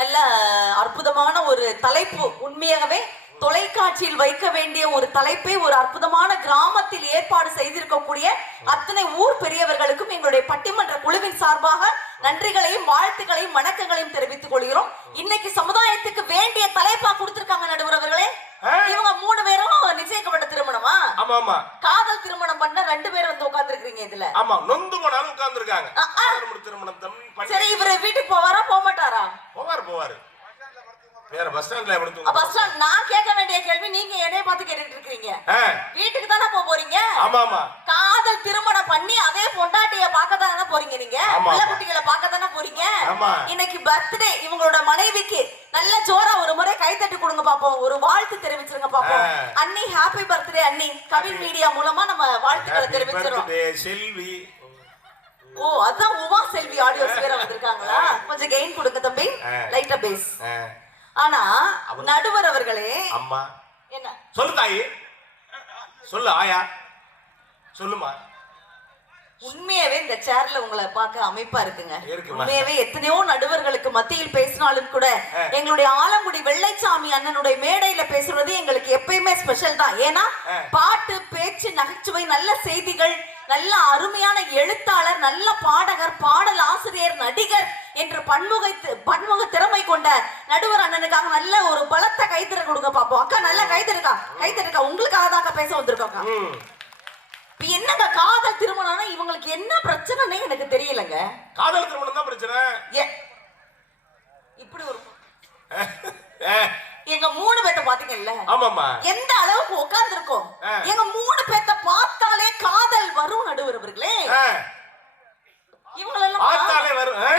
நல்ல அற்புதமான ஒரு தலைப்பு. உண்மையாகவே தொலைக்காட்சியில் வைக்க வேண்டிய ஒரு தலைப்பை ஒரு அற்புதமான கிராமத்தில் ஏற்பாடு செய்திருக்கக்கூடிய அத்தனை ஊர் பெரியவர்களுக்கும் எங்களுடைய பட்டிமன்ற குழுவின் சார்பாக நன்றிகளையும் வாழ்த்துக்களையும் வணக்கங்களையும் தெரிவித்துக் கொள்கிறோம். இன்னைக்கு சமுதாயத்துக்கு வேண்டிய தலைப்பா கொடுத்திருக்காங்க நடுவர் அவர்களே. இவங்க 3 பேரும் நிச்சயிக்கப்பட்ட திருமணமா? ஆமா ஆமா. காதல் திருமணம் பண்ண 2 பேர் வந்து உட்கார்ந்துருக்கீங்க இதுல. ஆமா, நொந்து போனாலும் உட்கார்ந்துருக்காங்க. திருமணம் சரி, இவரு வீட்டுக்கு போவாரா போக மாட்டாரா? போவாரு. வேற பஸ் ஸ்டாண்ட்ல படுத்துங்க. Bus stand. நான் கேட்க வேண்டிய கேள்வி நீங்க என்னைய பார்த்து கேட்டுட்டு இருக்கீங்க. வீட்டுக்கு தானே போறீங்க? ஆமா ஆமா. காதல் திருமணம் பண்ணி அதே பொண்டாட்டிய பார்க்க தானே போறீங்க நீங்க. பிள்ளை குட்டிகளை பார்க்க தானே போறீங்க. இன்னைக்கு பர்த்டே இவங்களோட மனைவிக்கு நல்ல ஜோரா ஒரு முறை கைத்தட்டி கொடுங்க பாப்போம். ஒரு வாழ்த்து தெரிவிச்சிருங்க பாப்போம். அண்ணி ஹாப்பி பர்த்டே அண்ணி. கவின் மீடியா மூலமா நம்ம வாழ்த்துக்களை தெரிவிச்சிரோம். செல்வி. ஓ, அதான் உமா செல்வி ஆடியோஸ் வேற வந்திருக்காங்களா? கொஞ்சம் கெயின் கொடுங்க தம்பி. லைட்டா பேஸ். ஆனா நடுவர் அவர்களே. அம்மா என்ன சொல்லு தாயி, சொல்லு ஆயா, சொல்லுமா. உண்மையாவே இந்த சேர்ல உங்களை பார்க்க அமைப்பா இருக்குங்க. உண்மையாவே எத்தனையோ நடுவர்களுக்கு மத்தியில் பேசினாலும் கூட எங்களுடைய ஆலங்குடி வெள்ளைச்சாமி அண்ணனுடைய மேடையில பேசுறது எங்களுக்கு எப்பயுமே ஸ்பெஷல் தான். ஏன்னா பாட்டு, பேச்சு, நகைச்சுவை, நல்ல செய்திகள், நல்ல அருமையான எழுத்தாளர், நல்ல பாடகர், பாடல் ஆசிரியர், நடிகர் என்று பன்முக திறமை கொண்ட நடுவர் அண்ணனுக்காக நல்ல ஒரு பலத்த கைத்தற கொடுங்க பாப்போம். அக்கா நல்ல கைத்தறக்கா உங்களுக்காக தான் பேச வந்திருக்கோம். என்னங்க காதல் திருமணம்னா இவங்களுக்கு என்ன பிரச்சனைனே எனக்கு தெரியலங்க. காதல் திருமணம் தான் பிரச்சனை. இப்படி ஒரு எங்க 3 பேத்த பாத்தீங்கல்ல? ஆமாமா. எந்த அளவுக்கு உட்கார்ந்து இருக்கோம். எங்க 3 பேத்த பார்த்தாலே காதல் வரும் நடுவர் அவர்களே. இவங்களெல்லாம்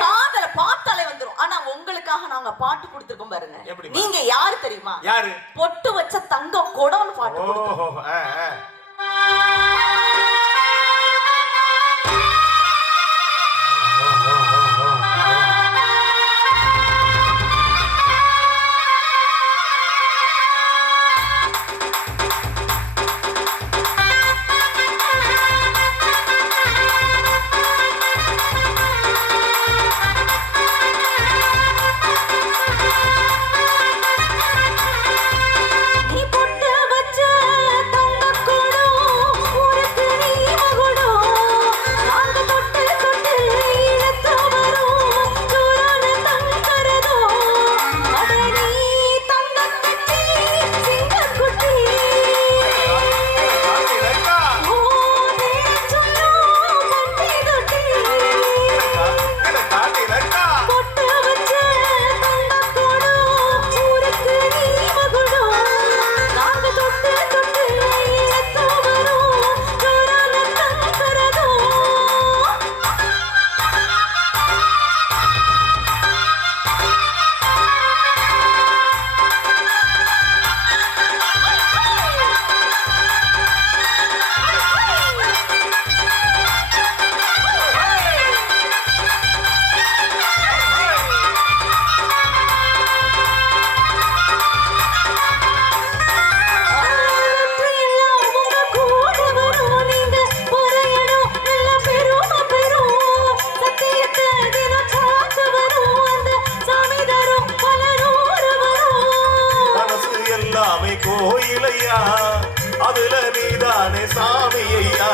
காதல பார்த்தாலே வந்துரும். ஆனா உங்களுக்காக நாங்க பாட்டு கொடுத்திருக்கோம் பாருங்க. நீங்க யாரு தெரியுமா? யாரு? பொட்டு வச்ச தங்க குடம்னு பாட்டு கொடுத்தோம். கோயிலையா அதுல நீதானே சாமியா.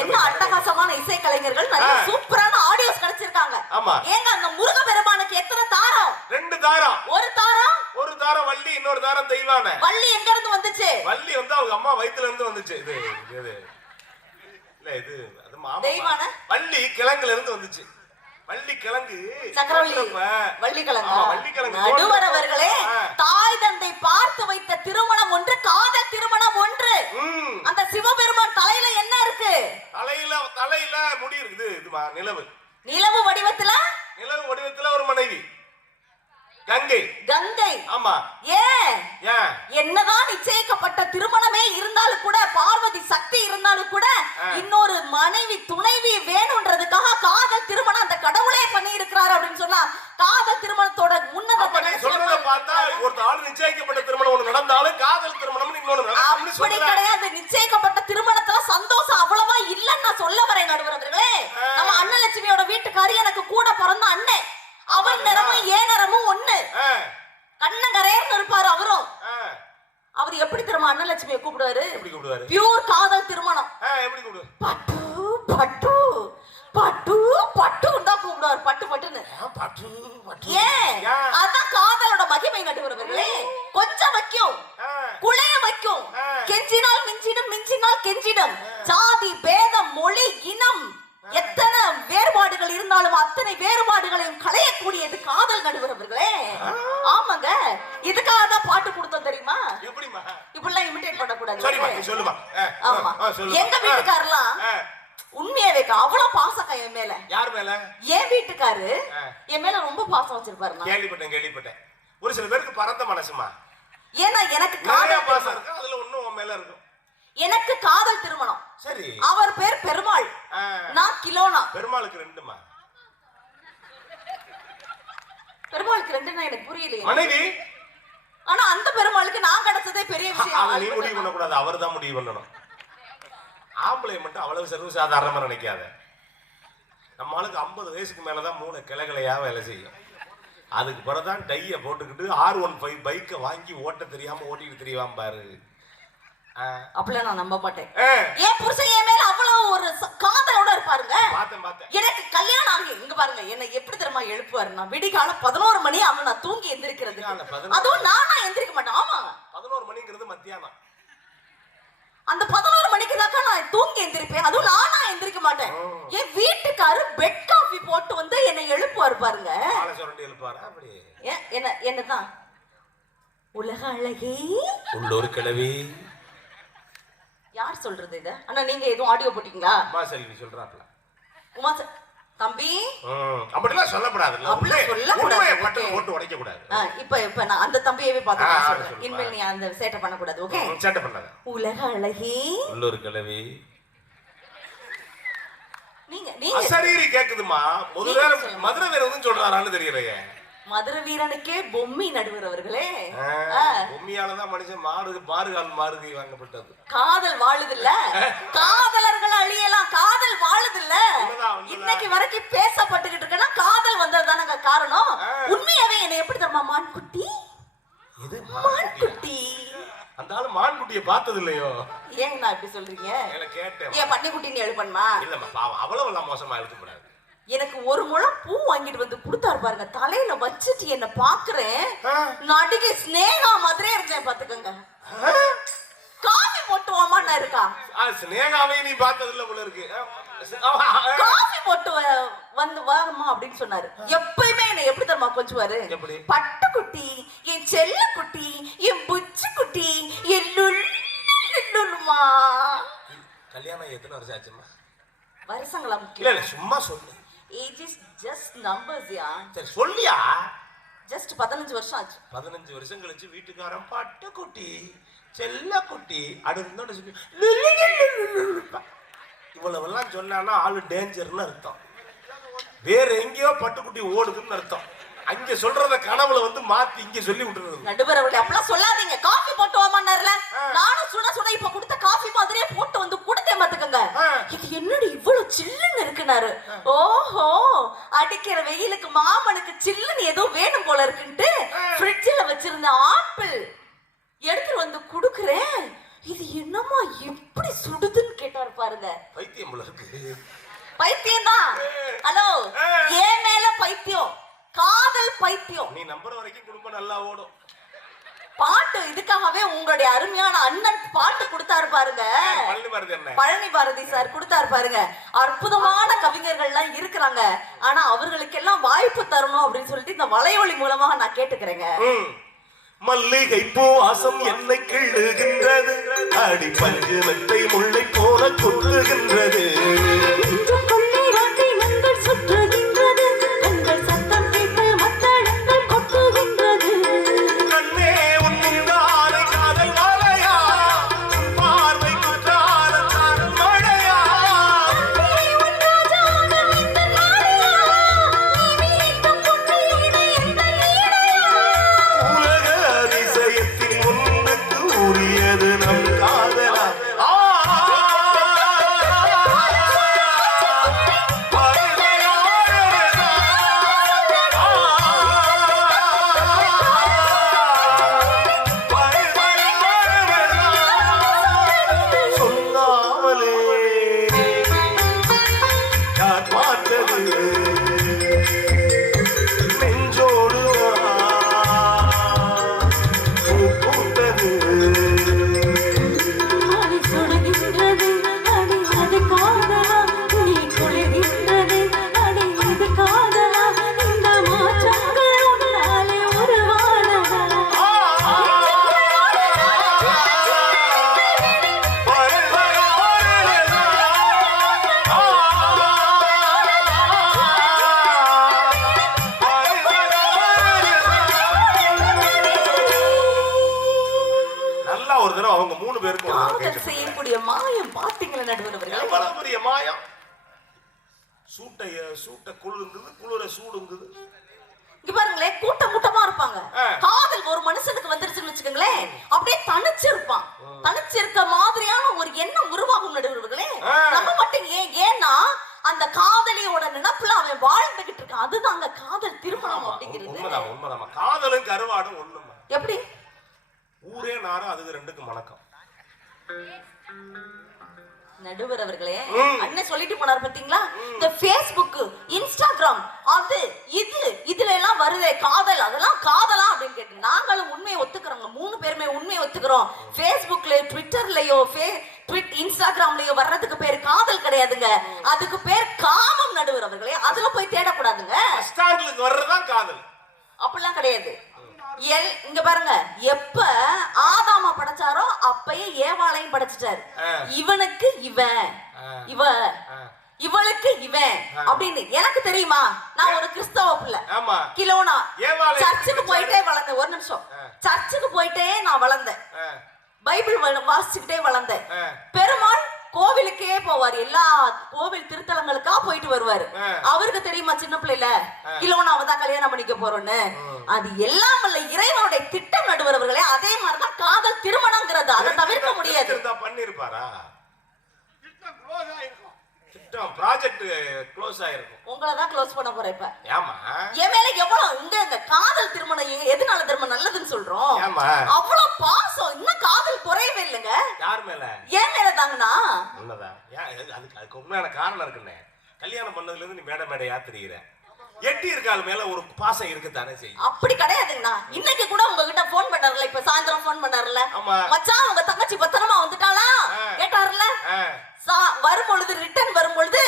என்ன அட்டகாசமான இசை கலைஞர்கள், நல்ல சூப்பரான ஆடியோஸ் கிடைச்சிருக்காங்க. ஏங்க அந்த முருக பெருமானுக்கு எத்தனை தாரம்? 2 தாரம். ஒரு தாரம் தாரம் வள்ளி, இன்னொரு தாரம் தெய்வானை. வள்ளி எங்க இருந்து வந்துச்சு? வள்ளி வந்து அவங்க அம்மா வயித்துல இருந்து வந்துச்சு. இது இது இல்ல, இது அது மாமா. தெய்வானை வள்ளி கிழங்குல இருந்து வந்துச்சு. வள்ளி கிழங்கு சக்கரவள்ளி, வள்ளி கிழங்கு. வள்ளி கிழங்கு. நடுவர் அவர்களே, தாய் தந்தை பார்த்து வைத்த திருமணம் ஒன்று, காதல் திருமணம் ஒன்று. அந்த சிவபெருமான் தலையில என்ன இருக்கு? தலையில முடி இருக்குது. இதுமா நிலவு. நிலவு வடிவத்துல ஒரு மனைவி கங்கை. கங்கை. ஆமா. ஏன் என்னதான் நிச்சயிக்கப்பட்ட திருமணமே இருந்தாலும் கூட, பார்வதி சக்தி இருந்தாலும் கூட, இன்னொரு மனைவி துணைவி வேணும்ன்றதுக்காக காதல் திருமணம் அந்த கடவுளே பண்ணி இருக்கிறாரு அப்படின்னு சொன்னா, காதல் திருமணத்தோட முன்னத சொல்றத பார்த்தா ஒரு ஆள் நிச்சயிக்கப்பட்ட திருமணம் ஒண்ணு நடந்தாலும் காதல் திருமணம் இன்னொன்னு அப்படி கிடையாது. நிச்சயிக்கப்பட்ட திருமணத்துல சந்தோஷம் அவ்வளவா இல்லன்னு நான் சொல்ல வரேன் நடுவர் அவர்களே. நம்ம அன்னலட்சுமியோட வீட்டுக்காரி எனக்கு கூட பிறந்த அண்ணன். அவன் நிறமும் ஏன் நிறமும் ஒண்ணு. கண்ணங்கரேர்னு இருப்பாரு அவரும். அவர் எப்படி தெரியுமா அன்னலட்சுமியை கூப்பிடுவாரு? பியூர் காதல் திருமணம். எப்படி கூப்பிடுவாரு? பட்டு பட்டு பட்டு பட்டுன்னு தான் கூப்பிடுவார். பட்டு பட்டுன்னு. ஏன்? அதான் காதலோட மகிமை நடுவர் அவர்களே. கொஞ்சம் வைக்கும், குளைய வைக்கும், கெஞ்சினால் மிஞ்சிடும், மிஞ்சினால் கெஞ்சிடும். ஜாதி பேதம் மொழி இனம் எத்தனை வேறுபாடுகள் இருந்தாலும் அத்தனை வேறுபாடுகளையும் களையக்கூடியது காதல் நடுவர் அவர்களே. ஆமாங்க, இதுக்காக தான் பாட்டு கொடுத்தோம் தெரியுமா? எப்படிமா? இப்படிலாம் இமிடேட் பண்ணக்கூடாது. சரிமா, சொல்லுமா. ஆமா, எங்க வீட்டுக்காரலாம் உண்மையாவே அவ்வளவு பாசம் என் மேல. யார் மேல? என் வீட்டுக்காரு என் மேல ரொம்ப பாசம் வச்சிருப்பாரு. கேள்விப்பட்டேன். ஒரு சில பேருக்கு பரந்த மனசுமா. ஏன்னா எனக்கு காதல் பாசம் இருக்கு, அதுல ஒண்ணும் உன் மேல இருக்கும். எனக்கு காதல் திருமணம். சரி. அவர் பேர் பெருமாள், நான் கிலோனா. பெருமாளுக்கு 2மா? பெருமாளுக்கு 2ன்னா எனக்கு புரியலையே. மனைவி. ஆனா அந்த பெருமாளுக்கு நான் கிடைச்சதே பெரிய விஷயம். நீ முடிவு பண்ண கூடாது, அவர் தான் முடிவு பண்ணணும். ஆம்பளை மட்டும் அவ்வளவு சர்வ சாதாரணமா நினைக்காத. நம்ம ஆளுக்கு 50 வயசுக்கு மேலதான் மூளை கிளைகளையா வேலை செய்யும். அதுக்கு பிறகுதான் டைய போட்டுக்கிட்டு R15 பைக்கை வாங்கி ஓட்ட தெரியாம ஓட்டிட்டு தெரியாம பாரு. அப்படிலாம் நான் நம்ப மாட்டேன். ஏன் புருஷன் என் மேல அவ்வளவு ஒரு காதலோட இருப்பாருங்க. பார்த்தேன். எனக்கு கல்யாணம் ஆகி இங்க பாருங்க என்ன எப்படி தெரியுமா எழுப்புவாரு? நான் விடிகால 11 மணி அவன் நான் தூங்கி எந்திரிக்கிறது. அதுவும் நானா எந்திரிக்க மாட்டேன். ஆமா, 11 மணிங்கிறது மத்தியானம். அந்த 11 மணிக்கு தான் நான் தூங்கி எந்திரிப்பேன். அதுவும் நானா எந்திரிக்க மாட்டேன். என் வீட்டுக்காரு பெட் காஃபி போட்டு வந்து என்னை எழுப்புவாரு பாருங்க. அப்படி என்னதான் உலக அழகே உள்ளூர் கிழவி. யார் சொல்றது இத? அண்ணா நீங்க எதுவும் ஆடியோ போட்டீங்களா? உமா செல்வி சொல்றாப்ல. உமா தம்பி அப்படிலாம் சொல்லக்கூடாது. அப்படிலாம் சொல்லக்கூடாது. பட்டன் போட்டு உடைக்க கூடாது. இப்ப நான் அந்த தம்பியவே பார்த்தேன். இனிமேல் நீ அந்த சேட்டை பண்ண கூடாது. ஓகே, சேட்டை பண்ணாத. உலக அழகி உள்ளூர் கிழவி. நீங்க சரீரி கேக்குதுமா. மதுரை வீரன் சொல்றாரான்னு தெரியலையே. மதுரை வீரனுக்கே பொம்மி நடுவர் அவர்களே. பொம்மியாலதான் மனுஷன் மாறுதி வாங்கப்பட்டது. காதல் வாழுதில்ல, காதலர்கள் அழியலாம், காதல் வாழுதில்ல. இன்னைக்கு வரைக்கும் பேசப்பட்டுக்கிட்டு இருக்கேன்னா காதல் வந்ததுதானங்க காரணம். உண்மையாவே என்ன எப்படி தெரியுமா? மான்குட்டி. மான்குட்டி. அந்த ஆளு மான்குட்டியை பார்த்தது இல்லையோ? ஏங்க நான் இப்படி சொல்றீங்க? கேட்டேன். ஏன் பன்னிக்குட்டின்னு எழுப்பணுமா? இல்லம்மா, பாவம் அவ்வளவு எல்லாம் மோசமா எழுதக்கூடாது. எனக்கு ஒரு முழம் பூ வாங்கிட்டு வந்து கொடுத்தாரு பாருங்க. தலையில வச்சுட்டு என்ன பாக்குறேன், நடிகை ஸ்னேகா மாதிரியே இருக்கேன் பாத்துக்கோங்க. காஃபி போட்டு வாமான்னு இருக்கா. ஸ்னேகாவை நீ பார்த்தது இல்ல போல இருக்கு. காஃபி போட்டு வந்து வாமா அப்படின்னு சொன்னாரு. எப்பயுமே என்ன எப்படி தெரியுமா கொஞ்சுவாரு? பட்டுக்குட்டி, என் செல்ல குட்டி, என் புச்சு குட்டி, என் லுல்லுமா. கல்யாணம் எத்தனை வருஷம் ஆச்சுமா? வருஷங்களா முக்கியம் இல்ல, சும்மா சொல்லு. Age is just numbers யா. சரி சொல்லியா? ஜஸ்ட் 15 வருஷம் ஆச்சு. 15 வருஷம் கழிச்சு வீட்டுக்காரன் பட்டுக்குட்டி செல்ல குட்டி அடுத்து சொல்லி இவ்வளவெல்லாம் சொன்னான்னா ஆளு டேஞ்சர்னு அர்த்தம். வேற எங்கேயோ பட்டுக்குட்டி ஓடுதுன்னு அர்த்தம். அங்க சொல்றத கனவுல வந்து மாத்தி இங்க சொல்லி விட்டுறது. நடுவரவளே அப்பலாம் சொல்லாதீங்க. காபி போட்டு வாமான்னார்ல, நானும் சுட சுட இப்ப கொடுத்த காபி மாதிரியே போட்டு வந்து கொடுத்தேன் பாத்துக்கங்க. இது என்னடி இவ்வளவு சில்லுன்னு இருக்குனாரு. ஓஹோ, அடிக்கிற வெயிலுக்கு மாமனுக்கு சில்லுன்னு ஏதோ வேணும் போல இருக்குன்ட்டு ஃப்ரிட்ஜ்ல வச்சிருந்த ஆப்பிள் எடுத்துட்டு வந்து குடுக்குறேன். இது என்னமா எப்படி சுடுதுன்னு கேட்டாரு பாருங்க. பைத்தியம் போல இருக்கு. பைத்தியம் தான். ஹலோ, ஏன் மேல பைத்தியம், காதல் பைத்தியம். நீ நம்புற வரைக்கும் குடும்பம் நல்லா ஓடும். பாட்டு இதுக்காகவே உங்களுடைய அருமையான அண்ணன் பாட்டு கொடுத்தாரு பாருங்க. பழனி பாரதி சார் கொடுத்தாரு பாருங்க. அற்புதமான கவிஞர்கள்லாம் இருக்கிறாங்க. ஆனா அவர்களுக்கெல்லாம் வாய்ப்பு தரணும் அப்படின்னு சொல்லிட்டு இந்த வலையொலி மூலமாக நான் கேட்டுக்கிறேங்க. மல்லிகை பூ வாசம் என்னை கிள்ளுகின்றது, அடி பஞ்சு மெத்தை முல்லை போல கொத்துகின்றது. அவங்க 3 பேருக்கும் செய்யக்கூடிய மாயம் பாத்தீங்களா நடுவர் அவர்களே? எவ்வளவு பெரிய மாயம். சூட்ட குளுங்குது, குளுர சூடுங்குது. இங்க பாருங்களேன், கூட்டம் கூட்டமா இருப்பாங்க. காதல் ஒரு மனுஷனுக்கு வந்துருச்சுன்னு வச்சுக்கோங்களேன், அப்படியே தனிச்சு இருப்பான். தனிச்சு இருக்க மாதிரியான ஒரு எண்ணம் உருவாகும் நடுவர் அவர்களே. நம்ம மட்டும் ஏன்னா அந்த காதலியோட நினைப்புல அவன் வாழ்ந்துகிட்டு இருக்கான். அதுதாங்க காதல் திருமணம் அப்படிங்கிறது. உண்மைதான், உண்மைதான். காதலும் கருவாடும் ஒண்ணுமா? எப்படி? ஊரே நாரும் அதுக்கு ரெண்டுக்கும் வணக்கம். நடுவர் அவர்களே, அண்ணன் சொல்லிட்டு போனார் பாத்தீங்களா, இந்த Facebook, இன்ஸ்டாகிராம், அது இது இதுல எல்லாம் வருதே காதல், அதெல்லாம் காதலா அப்படின்னு கேட்டு நாங்களும் உண்மையை ஒத்துக்கிறோங்க. 3 பேருமே உண்மையை ஒத்துக்கிறோம். Facebookலயோ ட்விட்டர்லயோ இன்ஸ்டாகிராம்லயோ வர்றதுக்கு பேர் காதல் கிடையாதுங்க. அதுக்கு பேர் காமம் நடுவர் அவர்களே. அதுல போய் தேடக்கூடாதுங்க. ஸ்டாண்ட்லுக்கு வர்றதுதான் காதல். அப்படிலாம் கிடையாது. இங்க பாருங்க, எப்ப ஆதாம படைச்சாரோ அப்பயே ஏவாளையும் படைச்சிட்டாரு. இவனுக்கு இவன், இவளுக்கு இவன் அப்படின்னு எனக்கு தெரியுமா? நான் ஒரு கிறிஸ்தவ பிள்ளை. கிலோனா சர்ச்சுக்கு போயிட்டே வளர்ந்தேன். ஒரு நிமிஷம். சர்ச்சுக்கு போயிட்டே நான் வளர்ந்தேன். பைபிள் வாசிச்சுக்கிட்டே வளர்ந்தேன். பெருமாள் கோவிலுக்கே போவார். எல்லா கோவில் திருத்தலங்களுக்கா போயிட்டு வருவாரு. அவருக்கு தெரியுமா சின்ன பிள்ளைல கிலோனாவை தான் கல்யாணம் பண்ணிக்க போறோம்னு? அது எல்லாம் இல்ல, இறைவனுடைய திட்டம் நடுவர் அவர்களே. அதே மாதிரிதான் காதல் திருமணங்கிறது. அதை தவிர்க்க முடியாது. பண்ணிருப்பாரா? திட்டம் ப்ராஜெக்ட் க்ளோஸ் ஆயிருக்கும். உங்களை தான் க்ளோஸ் பண்ண போறேன் இப்ப. ஏமா என் மேல எவ்வளவு இந்த காதல் திருமணம் எதனால திருமணம் நல்லதுன்னு சொல்றோம்? அவ்வளவு பாசம், இன்னும் காதல் குறையவே இல்லைங்க. யார் மேல? என் மேல தாங்கண்ணா. உண்மைதான். அதுக்கு உண்மையான காரணம் இருக்குன்னு. கல்யாணம் பண்ணதுல இருந்து நீ மேடையா தெரியுற. எட்டி இருக்கால் மேல ஒரு பாசம் இருக்குதானே செய்யும். அப்படி கிடையாதுங்கண்ணா. இன்னைக்கு கூட உங்ககிட்ட போன் பண்ணாருல, இப்ப சாயந்தரம் போன் பண்ணாருல, மச்சான் உங்க தங்கச்சி பத்திரமா வந்துட்டாளா கேட்டாருல. வரும்பொழுது ரிட்டர்ன் வரும்பொழுது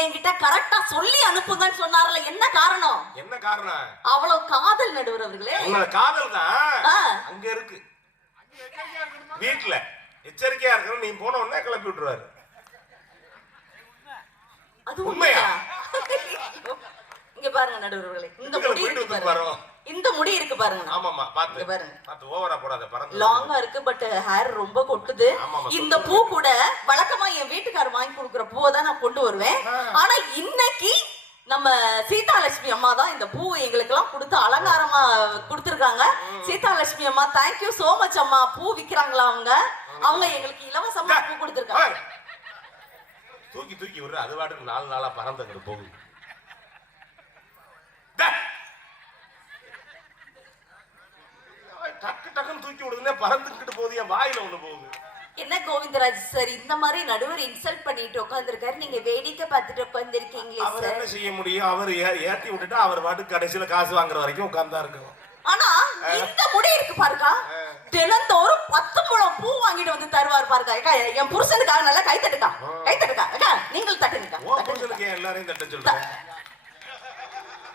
என்கிட்ட கரெக்டா சொல்லி அனுப்புங்கன்னு சொன்னார்ல. என்ன காரணம்? என்ன காரணம்? அவ்வளவு காதல் நடுவர் அவர்களே. உங்களோட காதல் தான் அங்க இருக்கு. வீட்டுல எச்சரிக்கையா இருக்கணும். நீ போன உடனே கிளப்பி விட்டுருவாரு. அது உண்மையா? இங்க பாருங்க நடுவர்களே, இந்த முடி இருக்கு பாருங்க. இந்த முடி இருக்கு பாருங்க. ஆமாமா, பாத்து பாருங்க. பாத்து ஓவரா போடாத, பறந்து லாங்கா இருக்கு. பட் ஹேர் ரொம்ப கொட்டுது. இந்த பூ கூட வழக்கமா என் வீட்டுக்காரர் வாங்கி கொடுக்குற பூவை தான் நான் கொண்டு வருவேன். ஆனா இன்னைக்கு நம்ம சீதாலட்சுமி அம்மா தான் இந்த பூ எங்களுக்கு எல்லாம் கொடுத்து அலங்காரமா கொடுத்துருக்காங்க. சீதாலட்சுமி அம்மா, தேங்க்யூ சோ மச் அம்மா. பூ விக்கிறாங்களா அவங்க எங்களுக்கு இலவசமா பூ கொடுத்துருக்காங்க. தூக்கி தூக்கி விடுற அது வாட்டுக்கு 4 நாளா பறந்துங்கிட்டு போகுது. டக்கு டக்குன்னு தூக்கி விடுதுன்னே பறந்துக்கிட்டு போகுது. என் வாயில ஒண்ணு போகுது. என்ன கோவிந்தராஜ் சார் இந்த மாதிரி நடுவர் இன்சல்ட் பண்ணிட்டு உட்கார்ந்திருக்காரு, நீங்க வேடிக்கை பார்த்துட்டு உட்கார்ந்திருக்கீங்களே சார். அவர் என்ன செய்ய முடியும்? அவர் ஏத்தி விட்டுட்டா அவர் வாட்டு கடைசியில காசு வாங்குற வரைக்கும் உட்கார்ந்தா இருக்கும். ஆனா இந்த முடி இருக்கு பாருக்கா, தினந்தோறும் 10 முழம் பூ வாங்கிட்டு வந்து தருவார் பாருக்கா. ஏக்கா, என் புருஷனுக்காக நல்லா கை தட்டுக்கா, கை தட்டுக்கா. ஏக்கா, நீங்கள் தட்டுங்கக்கா. உன் புருஷனுக்கு ஏன் எல்லாரையும் தட்ட சொல்றேன்?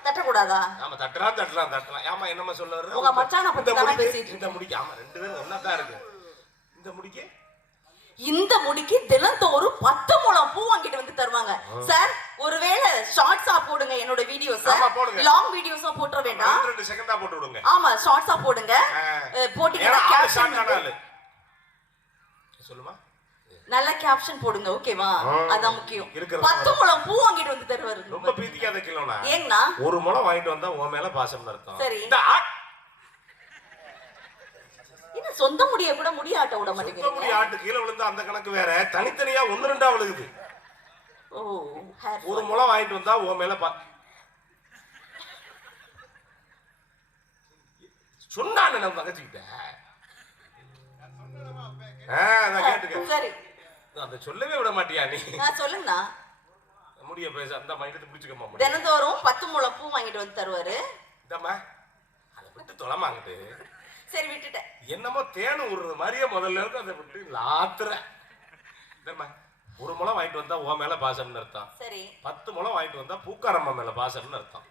தட்டக்கூடாதா? ஆமா, தட்டலாம். ஆமா, என்னமா சொல்ல வர்ற? உங்க மச்சான பத்தி தான பேசிட்டு இந்த முடிக்கு. ஆமா, ரெண்டு பேரும் ஒண்ணாதான் இருக்கு. இந்த முடிக்கு தினந்தோறும் 10 முழம் பூ வாங்கிட்டு வந்து தருவாங்க சார். ஒருவேளை ஷார்ட்ஸா போடுங்க என்னோட வீடியோஸ், லாங் வீடியோஸா போட்ற வேண்டாம், 2 செகண்டா போட்டு விடுங்க. ஆமா, ஷார்ட்ஸா போடுங்க. போட்டீங்கன்னா கேப்ஷன் சொல்லுமா, நல்ல கேப்ஷன் போடுங்க, ஓகேவா? அதான் முக்கியம். 10 முழம் பூ வாங்கிட்டு வந்து தருவாரு. ரொம்ப பீத்திக்காத கிலோனா. ஏங்கனா ஒரு முழம் வாங்கிட்டு வந்தா உன் மேல பாசம்னு அர்த்தம். சரி, என்ன சொந்த முடிய கூட முடியாட்ட விட மாட்டேங்குது. சொந்த முடிய ஆட்டு கீழ விழுந்தா அந்த கணக்கு வேற, தனித்தனியா 1-2 விழுகுது. ஓ, ஒரு முழம் வாங்கிட்டு வந்தா உன் மேல சொன்னானே நம்ம தங்கச்சிக்கிட்ட. நான் கேட்டுக்க. சரி, அந்த சொல்லவே விட மாட்டியா நீ? நான் சொல்லுங்கண்ணா. முடிய பேச அந்த மையத்தை பிடிச்சுக்கமா. தினந்தோறும் 10 முழம் பூ வாங்கிட்டு வந்து தருவாரு. இந்தம்மா அதை விட்டு தொலைமாங்கிட்டு. சரி, விட்டுட்டேன். என்னமோ தேனு விடுறது மாதிரியே முதல்ல இருந்து அதை விட்டு லாத்துற. இந்தம்மா ஒரு முழம் வாங்கிட்டு வந்தா உன் மேல பாசம்னு அர்த்தம். சரி, 10 முழம் வாங்கிட்டு வந்தா பூக்காரம்மா மேல பாசம்னு அர்த்தம்.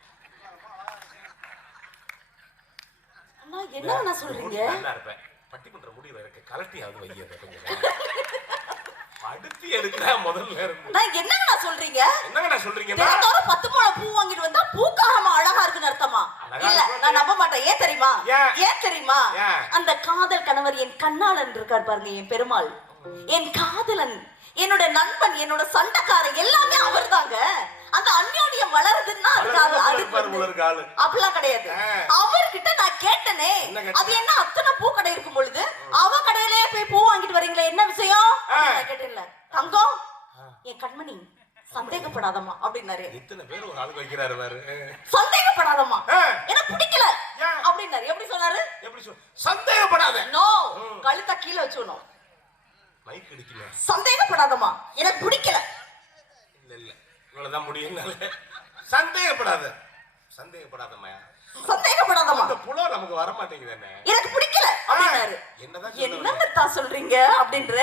அண்ணா, என்ன சொல்றீங்க? நல்லா இருப்பேன். பட்டி பண்ற முடிவு எனக்கு கலட்டியாவது வையது கொஞ்சம். அடுத்து எடுக்கிற முதல்ல இருந்து நான் என்னங்கடா சொல்றீங்க? என்னங்கடா சொல்றீங்க? தினந்தோறும் 10 முழம் பூ வாங்கிட்டு வந்தா பூக்காரமா அழகா இருக்குன்னு அர்த்தமா? இல்ல, நான் நம்ப மாட்டேன். ஏன் தெரியுமா? ஏன் தெரியுமா? அந்த காதல் கணவர் என் கண்ணாளன் இருக்கார் பாருங்க, என் பெருமாள், என் காதலன், என்னோட நண்பன், என்னோட சண்டைக்காரன் எல்லாமே அவர்தாங்க. அந்த அந்யோன்யம் வளருதுன்னா அப்படிலாம் கிடையாது. அவர்கிட்ட நான் கேட்டனே, அது என்ன அத்தனை பூ கடை இருக்கும் பொழுது அவ கடையிலே போய் பூ வாங்கிட்டு வரீங்களே, என்ன விஷயம் கேட்டேன்ல. தங்கம், என் கண்மணி, சந்தேகப்படாதம்மா அப்படின்னாரு. இத்தனை பேர் ஒரு ஆளு வைக்கிறாரு பாரு. சந்தேகப்படாதம்மா, எனக்கு பிடிக்கல அப்படின்னாரு. எப்படி சொன்னாரு? எப்படி சொல்? சந்தேகப்படாத. நோ, கழுத்த கீழ வச்சுணும். மைக் அடிக்கல. சந்தேகப்படாதம்மா, எனக்கு பிடிக்கல. இல்ல இல்ல, இவ்வளவுதான் முடியும். சந்தேகப்படாத, சந்தேகப்படாதம்மா, சந்தேகப்படாதம்மா. அந்த புலோ நமக்கு வர மாட்டேங்குது. என்ன எனக்கு பிடிக்கல அப்படினாரு. என்னங்க சொல்றீங்க அப்படின்ற?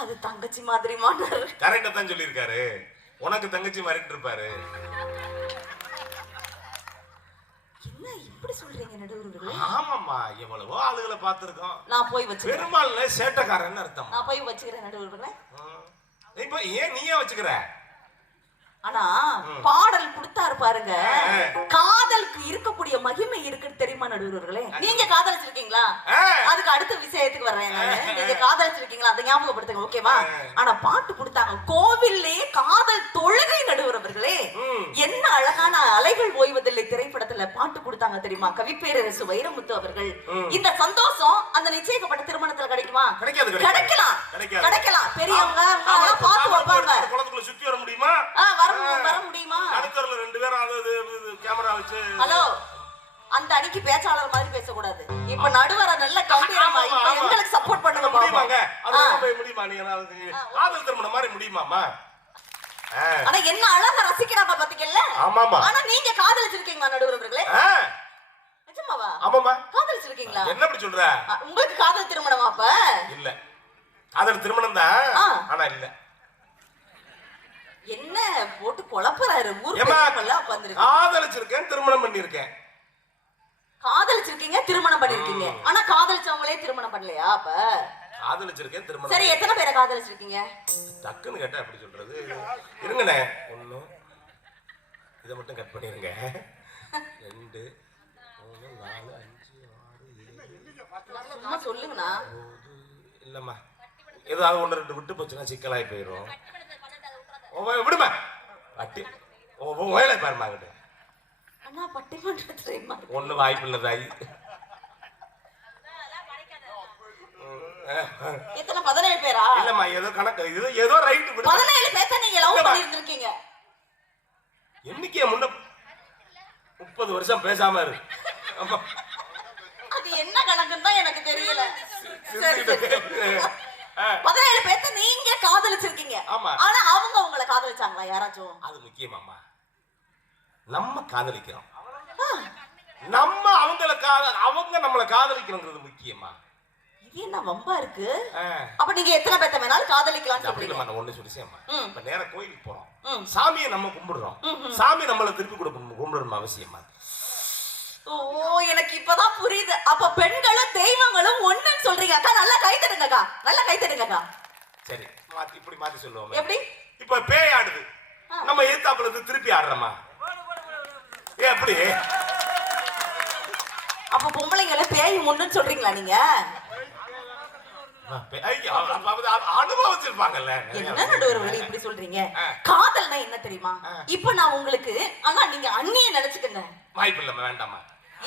அது தங்கச்சி மாதிரி மாட்டாரு. கரெக்டா தான் சொல்லியிருக்காரு. உனக்கு தங்கச்சி மாறிட்டு இருப்பாரு. என்ன இப்படி சொல்றீங்க நடுவர்களே? ஆமாம்மா, எவ்வளவோ ஆளுகளை பார்த்திருக்கோம். நான் போய் வச்சு பெருமாள்ல சேட்டக்காரன்னு அர்த்தம். நான் போய் வச்சுக்கிறேன் நடுவர்களே. இப்ப ஏன் நீயே வச்சுக்கிற? ஆனா பாடல் கொடுத்தாரு பாருங்க, காதலுக்கு இருக்கக்கூடிய மகிமை இருக்குன்னு தெரியுமா நடுவர்களே? நீங்க காதலிச்சிருக்கீங்களா? அதுக்கு அடுத்த விஷயத்துக்கு வர்றேன். நீங்க காதலிச்சிருக்கீங்களா அதை ஞாபகப்படுத்துங்க, ஓகேவா? ஆனா பாட்டு கொடுத்தாங்க, கோவில்லே காதல் தொழுகை நடுவர்களே. என்ன அழகான அலைகள் ஓய்வதில்லை திரைப்படத்துல பாட்டு கொடுத்தாங்க தெரியுமா? கவிப்பேரரசு வைரமுத்து அவர்கள். இந்த சந்தோஷம் அந்த நிச்சயிக்கப்பட்ட திருமணத்துல கிடைக்குமா? கிடைக்கலாம், கிடைக்கலாம். பெரியவங்க பார்த்து வைப்பாங்க. குளத்துக்குள்ள சுத்தி வர முடியுமா? வர முடியுமா? நடுத்தரல 2 பேரும் அது கேமரா வச்சு. ஹலோ, அந்த அன்னைக்கு பேச்சாளர் மாதிரி பேசக்கூடாது. இப்ப நடுவர நல்ல கம்பீரமா இப்ப எங்களுக்கு சப்போர்ட் பண்ணுங்க பாருங்க. அதெல்லாம் போய் முடியுமா? நீ காதல் திருமணம் மாதிரி முடியுமாமா? ஆனா என்ன அழகா ரசிக்கிறாங்க பாத்தீங்கல்ல? ஆமாமா. ஆனா நீங்க காதலிச்சிருக்கீங்களா நடுவர்களே? நிஜமாவா? ஆமாமா. காதலிச்சிருக்கீங்களா? என்ன அப்படி சொல்ற? உங்களுக்கு காதல் திருமணமா? அப்ப இல்ல, காதல் திருமணம் தான், ஆனா இல்ல. என்ன போட்டு குழப்பறாரு? ஊர் பெரியவங்கள உட்கார்ந்திருக்கீங்க. காதலிச்சிருக்கேன், திருமணம் பண்ணிருக்கேன். காதலிச்சிருக்கீங்க, திருமணம் பண்ணிருக்கீங்க. ஆனா காதலிச்சவங்களே திருமணம் பண்ணலையா? அப்ப காதலிச்சிருக்கேன், திருமணம். சரி, எத்தனை பேரை காதலிச்சிருக்கீங்க? டக்குன்னு கேட்டா எப்படி சொல்றது? இருங்கண்ணே, 1 இத மட்டும் கட் பண்ணிருங்க. 2 3 4 5 6 7 சும்மா சொல்லுங்கண்ணா. இல்லம்மா, ஏதாவது 1 2 விட்டு போச்சுன்னா சிக்கலாய் போயிடும். விடுமா பட்டி வேலை பாருமாங்கிட்ட. அண்ணா பட்டி பண்றது தெரியுமா? ஒண்ணு வாய்ப்பு இல்ல தாய். எத்தனை? 17 பேரா? இல்லம்மா, ஏதோ கணக்கு, ஏதோ ரைட். 17 பேத்த நீங்க லவ் பண்ணிருக்கீங்க. என்னைக்கே முன்ன 30 வருஷம் பேசாம இரு. அது என்ன கணக்குன்னு தான் எனக்கு தெரியல. 17 பேத்த நீங்க காதலிச்சிருக்கீங்க. ஆனா அவங்க உங்களை காதலிச்சாங்களா யாராச்சும்? அது முக்கியமாமா. நம்ம காதலிக்கிறோம், நம்ம அவங்க நம்மளை காதலிக்கணுங்கிறது முக்கியமா? இது என்ன வம்பா இருக்கு? அப்ப நீங்க எத்தனை பேத்த வேணாலும் காதலிக்கலாம் சொல்றீங்க. நான் ஒண்ணு சொல்லிச்சேம்மா, இப்ப நேரா கோயிலுக்கு போறோம், சாமியை நம்ம கும்பிடுறோம், சாமி நம்மளை திருப்பி கும்பிடணும் அவசியமா? ஓ, எனக்கு இப்பதான் புரியுது. அப்ப பெண்களும் தெய்வங்களும் ஒண்ணுன்னு சொல்றீங்க அக்கா. நல்லா கை தட்டுங்கக்கா, நல்லா கை தட்டுங்கக்கா. சரி, இப்படி மாத்தி சொல்லுவோம். எப்படி? இப்ப பேய் ஆடுது, நம்ம எதிர்த்தாப்புல இருந்து திருப்பி ஆடுறோமா? எப்படி? அப்ப பொம்பளைங்கள பேய் ஒண்ணுன்னு சொல்றீங்களா நீங்க? அனுபவிச்சிருப்பாங்கல்ல. என்ன நடுவர் வழி இப்படி சொல்றீங்க? காதல்னா என்ன தெரியுமா? இப்ப நான் உங்களுக்கு ஆனா நீங்க அண்ணிய நினைச்சுக்கங்க. வாய்ப்பு இல்ல, வேண்டாமா?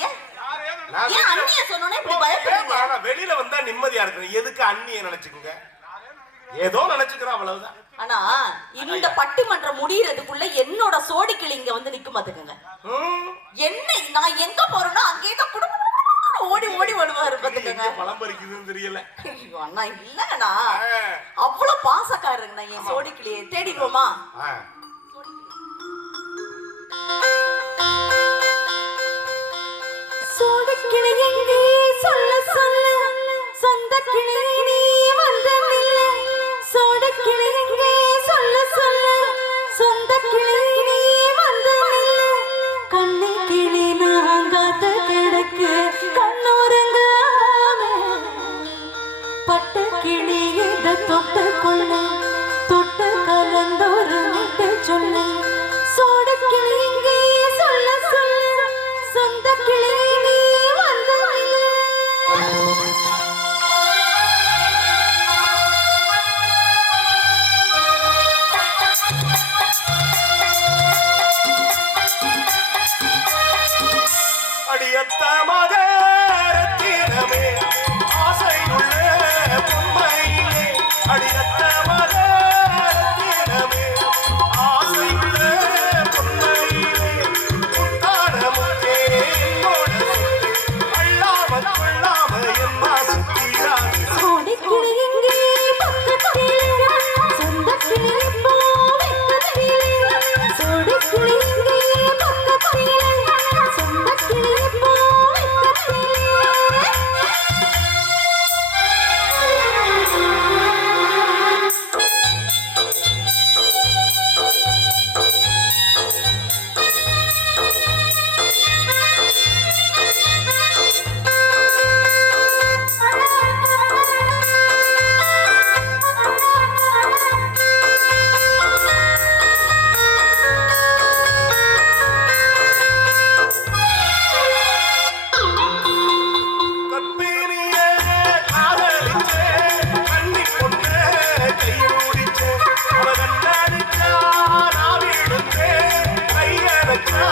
ஏன் அண்ணிய சொன்னோனே இப்படி பயப்படுறீங்க? வெளியில வந்தா நிம்மதியா இருக்கு, எதுக்கு அண்ணிய நினைச்சுக்கங்க? ஏதோ நினைச்சுக்கிறோம், அவ்வளவுதான். ஆனா இந்த பட்டிமன்றம் முடியறதுக்குள்ள என்னோட சோடிக்கிளி இங்க வந்து நிக்க மாட்டுங்க. என்ன நான் எங்க போறேனோ அங்கே தான் குடும்ப ஓடி ஓடி வருவாரு பாத்துக்கங்க. பழம் பறிக்குதுன்னு தெரியல. அண்ணா இல்லங்கண்ணா, அவ்வளவு பாசக்காரங்கண்ணா என் சோடிக்கிளியை. தேடிடுவோமா? சோடிக்கிளி எங்கே சொல்ல சொல்ல, சொந்த கிளி நீ வந்து நில்ல. சோடிக்கிளி எங்கே சொல்ல சொல்ல, சொந்த கிளி நீ வந்து நில்ல. கண்ணி கிளி நான் காத்து கிடக்கு கண்ணுறங்காம, பட்டு கிளி இத தொட்டு கொள்ள, தொட்டு கலந்தொரு விட்டு சொல்ல. சோடிக்கிளி எங்கே சொல்ல சொல்ல, சொந்த கிளி நீ வந்து நில்ல. அடியத்த மகரத்தினமே ஆசையுள்ள பொம்மையிலே, அடியத்த மகரத்தினமே ஆசையுள்ள பொம்மையிலே, முத்தாரமுத்தே போட சொல்லி அள்ளாம கொள்ளாம என் மாசு தீராது. சோடிக்கிளி எங்கே பக்கத்திலே, சொந்த கிளி போ வெக்கத்திலே. சோடிக்கிளி எங்கே பக்கத்திலே, சொந்த கிளி போ வெக்கத்திலே. கற்பினியே காதலிச்சே, கண்ணி பொண்ணே கையூடிச்சே, அவ கண்ணடிச்சா நான் விழுந்தேன், கையடச்சா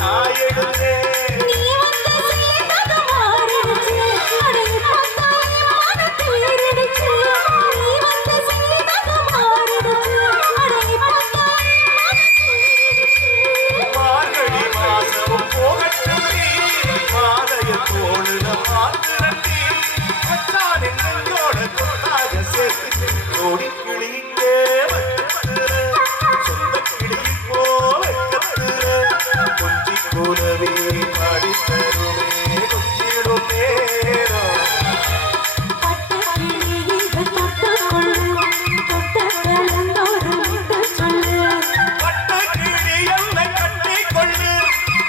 நான் எழுந்தேன். நீ வந்த சீதக மாறிடுச்சு, அடங்கி பார்த்தாய் மனத்திலிருடுச்சு. நீ வந்த சீதக மாறிடுச்சு, அடங்கி பார்த்தாய் மனத்திலிருடுச்சு. மார்கழி மாசமும் போகட்டும் நீ, மாலைய தோளுல மாத்திரண்டி, மச்சானின் நெஞ்சோட கொட்டாக சேர்த்து ஓடி கிளியிங்கே வைக்கத்துற, சொந்த கிளி போல வைக்கத்துற, கொஞ்சி கூடவே பாடி தருமே கொஞ்சிடும் நேரம். பட்டு கிளி இதை தொட்டு கொள்ளு, தொட்டு கலந்தொரு விட்டு சொல்லு. பட்டு கிளி என்னை கட்டி கொள்ளு,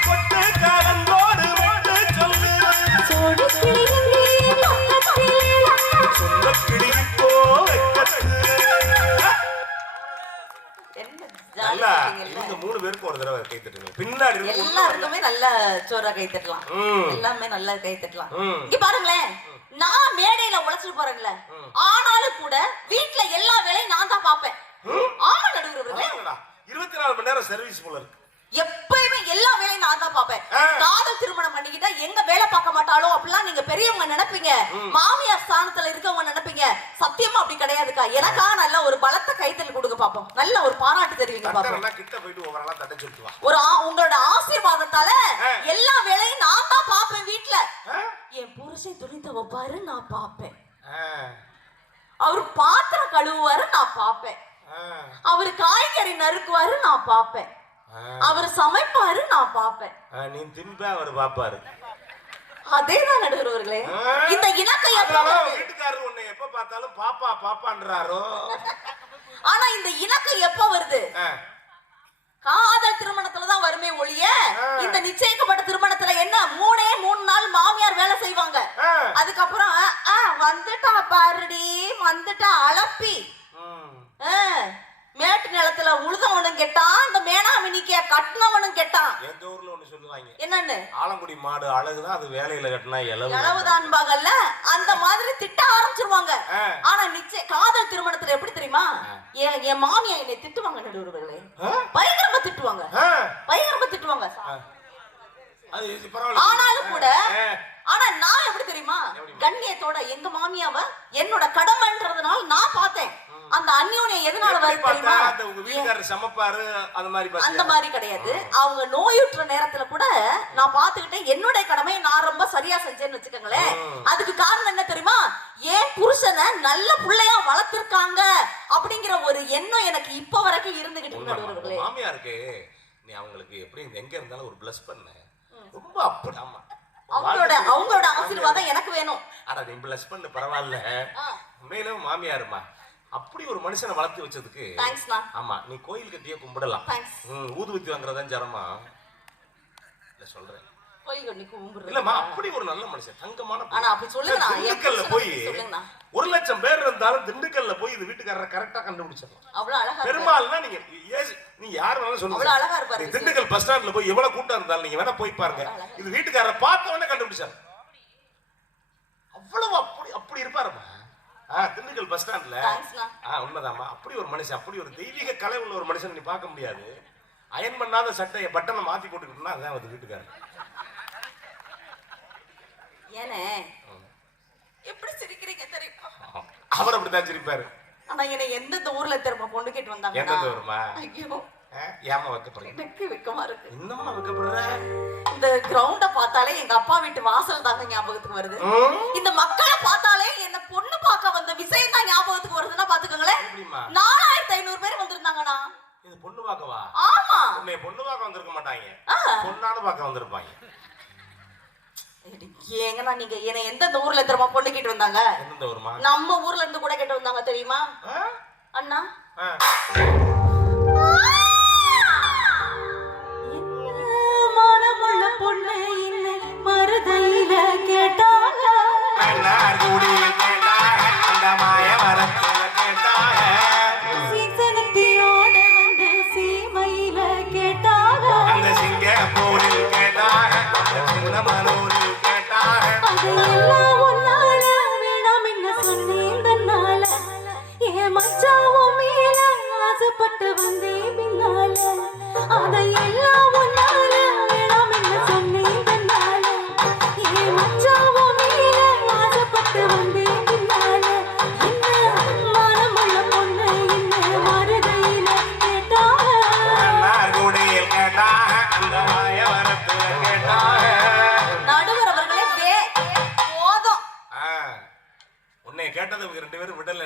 கொட்டு கலந்தோடு விட்டு சொல்லு, சோடிக்கிளி எங்கே பக்கத்திலே. சொந்த கிளி போல வைக்கத்துற. என்ன நல்லா ஜாலியா இவங்க 3 பேருக்கு ஒரு தடவை கை தட்டுங்க. பின்னாடி இருந்து எல்லாருக்குமே நல்ல சோறா கை தட்டலாம். எல்லாமே நல்லா கை தட்டலாம். ம். இங்க பாருங்களேன், நான் மேடையில உழைச்சிட்டு போறேன்ல, ஆனாலும் கூட வீட்ல எல்லா வேலையும் நான் தான் பாப்பேன். ஆமா நடுவுறவர்களே, என்னடா, 24 மணி நேரம் சர்வீஸ் போல இருக்கு. எப்பயுமே எல்லா வேலையும் நான் தான் பாப்பேன். காதல் திருமணம் பண்ணிக்கிட்டா எங்க வேலை பார்க்க மாட்டாளோ அப்படிலாம் நீங்க பெரியவங்க நினைப்பீங்க, மாமியார் ஸ்தானத்துல இருக்கவங்க நினைப்பீங்க. சத்தியமா அப்படி கிடையாதுக்கா. எனக்கா நல்ல ஒரு பலத்த கைத்தல் கொடுக்க பாப்போம், நல்ல ஒரு பாராட்டு தெரிவிங்க பாப்போம். தட்டறலாம் கிட்ட போயிட்டு ஓவரலா தட்ட சொல்லிட்டு வா. ஒரு உங்களோட ஆசீர்வாதத்தால எல்லா வேலையும் நான் தான் பாப்பேன் வீட்ல. என் புருஷன் துணி துவைப்பாரு, நான் பாப்பேன். அவர் பாத்திரம் கழுவுவாரு, நான் பாப்பேன். அவரு காய்கறி நறுக்குவாரு, நான் பாப்பேன். அவர் சமைப்பாரு, நான் பாப்பேன். நீ திம்ப அவர் பாப்பாரு. அதேதான் நடுவர் அவர்களே. இந்த இணக்கம் வீட்டுக்காரர் உன்னை எப்ப பார்த்தாலும் பாப்பா பாப்பான்றாரோ. ஆனா இந்த இணக்கம் எப்ப வருது? காதல் திருமணத்துலதான் வருமே ஒழிய இந்த நிச்சயிக்கப்பட்ட திருமணத்துல என்ன 3 நாள் மாமியார் வேலை செய்வாங்க. அதுக்கப்புறம் வந்துட்டா பாருடி, வந்துட்டா அலப்பி. மேட்டு நிலத்துல உழுதவனும் கெட்டான், இந்த மேனாமினிக்க கட்டினவனும் கெட்டான். எங்க ஊர்ல ஒண்ணு சொல்லுவாங்க, என்னன்னு? ஆலங்குடி மாடு அழகுதான், அது வேலையில கட்டினா இளவுதான் பாகல்ல. அந்த மாதிரி திட்ட ஆரம்பிச்சிருவாங்க. ஆனா காதல் திருமணத்துல எப்படி தெரியுமா? என் மாமியா என்னை திட்டுவாங்க நடுவர்களே, பயங்கரமா திட்டுவாங்க, பயங்கரமா திட்டுவாங்க. ஆனாலும் கூட ஆனா நான் எப்படி தெரியுமா கண்ணியத்தோட எங்க மாமியாவ என்னோட கடமைன்றதுனால நான் பார்த்தேன். அந்த அந்யோன்யம் எதனால வருது தெரியுமா? உங்க வீட்டுக்காரர் சமைப்பாரு அந்த மாதிரி கிடையாது. அவங்க நோயுற்ற நேரத்துல கூட நான் பாத்துக்கிட்டேன். என்னுடைய கடமையை நான் ரொம்ப சரியா செஞ்சேன்னு வச்சுக்கோங்களேன். அதுக்கு காரணம் என்ன தெரியுமா? ஏன் புருஷனை நல்ல பிள்ளையா வளர்த்திருக்காங்க அப்படிங்கிற ஒரு எண்ணம் எனக்கு இப்ப வரைக்கும் இருந்துகிட்டு இருக்கு. மாமியாருக்கு நீ அவங்களுக்கு எப்படி எங்க இருந்தாலும் ஒரு பிளஸ் பண்ண ரொம்ப அப்படி. ஆமா, அவங்களோட ஆசீர்வாதம் எனக்கு வேணும். அட நீ பிளஸ் பண்ணு பரவாயில்ல. உண்மையிலும் மாமியாருமா அப்படி ஒரு மனுஷனை வளர்த்து வச்சதுக்கு ஆமா, நீ கோயில் கட்டியே கும்பிடலாம். ஊதுபத்தி வாங்குறதான் ஜரமா இல்ல சொல்றேன். இல்லம்மா, அப்படி ஒரு நல்ல மனுஷன், தங்கமான. திண்டுக்கல்ல போய் 1,00,000 பேர் இருந்தாலும் திண்டுக்கல்ல போய் இது வீட்டுக்காரர் கரெக்டா கண்டுபிடிச்சிடலாம். பெருமாள்னா நீங்க நீ யாருனாலும் சொல்லுங்க, திண்டுக்கல் பஸ் ஸ்டாண்ட்ல போய் எவ்வளவு கூட்டம் இருந்தாலும் நீங்க வேணா போய் பாருங்க, இது வீட்டுக்காரர் பார்த்த உடனே கண்டுபிடிச்சாரு. அவ்வளவு அப்படி இருப்பாருமா திண்டுக்கல் பஸ் ஸ்டாண்ட்ல. உண்மைதாமா, அப்படி ஒரு மனுஷன், அப்படி ஒரு தெய்வீக கலை உள்ள ஒரு மனுஷன் நீ பார்க்க முடியாது. அயன் பண்ணாத சட்டையை பட்டனை மாத்தி போட்டுக்கிட்டோம்னா அதான் அது வீட்டுக்காரர். ஏனே எப்படி சிரிக்கிறீங்க தெரியுமா? அவர் அப்படிதான் சிரிப்பாரு. ஆனா என்ன எந்த ஊர்ல திரும்ப பொண்ணு கேட்டு வந்தாங்க. எந்த ஊர்மா? ஐயோ, ஏமா வைக்கப்படுறீங்க? எனக்கு வெக்கமா இருக்கு. இன்னும் வைக்கப்படுற? இந்த கிரவுண்ட பார்த்தாலே எங்க அப்பா வீட்டு வாசல் தாங்க ஞாபகத்துக்கு வருது. இந்த மக்களை பார்த்தாலே என்ன பொண்ணு பார்க்க வந்த விஷயம் தான் ஞாபகத்துக்கு வருதுன்னா பாத்துக்கோங்களேன். 4500 பேர் வந்திருந்தாங்கண்ணா. இது பொண்ணு பார்க்கவா? ஆமா, உன்னை பொண்ணு பார்க்க வந்திருக்க மாட்டாங்க, பொண்ணானு பார்க்க வந்திருப்பாங்க. ஏங்கண்ணா நீங்க என்ன எந்த ஊர்ல திரும்ப பொண்ணு கேட்டு வந்தாங்க? எந்த ஊர்மா? நம்ம ஊர்ல இருந்து கூட கேட்டு வந்தாங்க தெரியுமா அண்ணா? மனமுள்ள பொண்ணு இன்னை மருதையில கேட்டாங்க, சீசனத்தியோட வந்து சீமையில கேட்டாங்க, அதெல்லாம் உன்னால வேணாம் என்ன சொன்னேன் தன்னால, ஏன் மச்சாவும் மேல ஆசைப்பட்டு வந்தேன் பின்னால, அதையெல்லாம் உன்னால வேணாம் என்ன சொன்னேன் தன்னால, ஏன் மச்சாவும் மேல ஆசைப்பட்டு வந்தேன் பின்னால, என்ன மனமுள்ள பொண்ணு என்ன மருதையில கேட்டாங்க, நடுவர் அவர்களே போதும். உன்னை கேட்டதுக்கு 2 பேரும் விடல.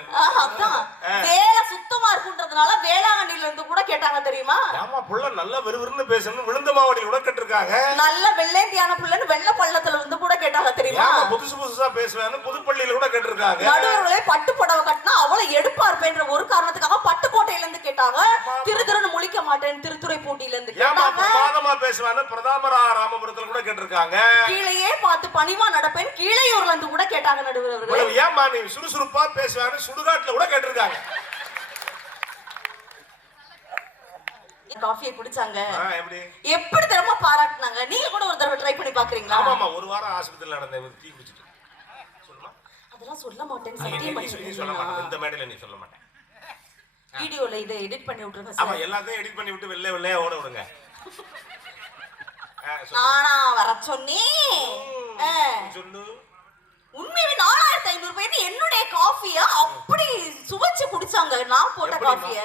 வேலை சுத்தமா இருக்குன்றதுனால வேளாங்கண்ணில இருந்து கூட கேட்டாங்க தெரியுமா? ஆமா, புள்ள நல்ல விறுவிறுன்னு பேசணும், விழுந்த மாவடியில் கூட கேட்டிருக்காங்க. நல்ல வெள்ளைந்தியான புள்ளன்னு வெள்ள பள்ளத்துல இருந்து கூட கேட்டாங்க தெரியுமா? புதுசா பேசுவேன்னு புதுப்பள்ளியில கூட கேட்டிருக்காங்க. நடுவர்களே பட்டு புடவை கட்டினா அவளை எடுப்பா இருப்பேன்ற ஒரு காரணத்துக்காக பட்டுக்கோட்டையில இருந்து கேட்டாங்க. திருத்திருன்னு முழிக்க மாட்டேன் திருத்துறைப்பூண்டியில இருந்து கேட்டாங்க. பிரமாதமா பேசுவேன்னு பிரதாமரா ராமபுரத்துல கூட கேட்டிருக்காங்க. கீழையே பார்த்து பணிவா நடப்பேன் கீழையூர்ல இருந்து கூட கேட்டாங்க நடுவர்களே. ஏமா நீ சுறுசுறுப்பா பேசுவேன்னு சுடுகாட்டுல கூட கேட்டிருக்காங்க. காஃபியை குடிச்சாங்க, எப்படி தரமா பாராட்டினாங்க. நீங்க கூட ஒரு தடவை ட்ரை பண்ணி பாக்குறீங்களா? ஆமாமா, ஒரு வாரம் ஆஸ்பத்திரியில நடந்த டீ குடிச்சிட்டு. சொல்லுமா? அதெல்லாம் சொல்ல மாட்டேன்னு சத்தியம் பண்ணி சொல்ல மாட்டேன். இந்த மேடையில நீ சொல்ல மாட்டேன். வீடியோல இதை எடிட் பண்ணி விட்டுருங்க. ஆமா, எல்லாத்தையும் எடிட் பண்ணி விட்டு வெள்ளையா ஓட விடுங்க. நானா வர சொன்னே சொல்லு. உண்மையாவே 4500 பேர் என்னுடைய காஃபிய அப்படி சுவைச்சு குடிச்சாங்க. நான் போட்ட காஃபிய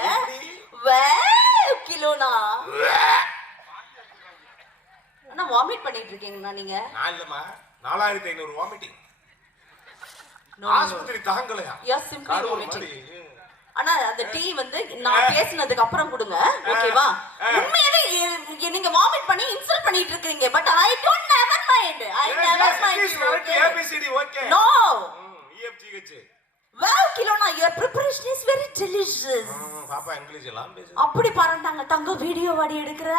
கிலோனா அண்ணா வாமிட் பண்ணிட்டு இருக்கீங்களா நீங்க? நான் இல்லம்மா, 4500 வாமிட்டிங். ஆஸ்பத்திரி தாங்கலையா? S simply vomiting. ஆனா அந்த டீ வந்து நான் பேசினதுக்கு அப்புறம் கொடுங்க, ஓகேவா? உண்மையாவே நீங்க வாமிட் பண்ணி இன்சல்ட் பண்ணிட்டு இருக்கீங்க. But I don't never mind. I never mind. ABCD okay. No. EFGH. Wow, Kilona, your preparation is very delicious. பாப்பா இங்கிலீஷ் எல்லாம் பேசு. அப்படி பாருண்டாங்க தங்க வீடியோ வாடி எடுக்கற.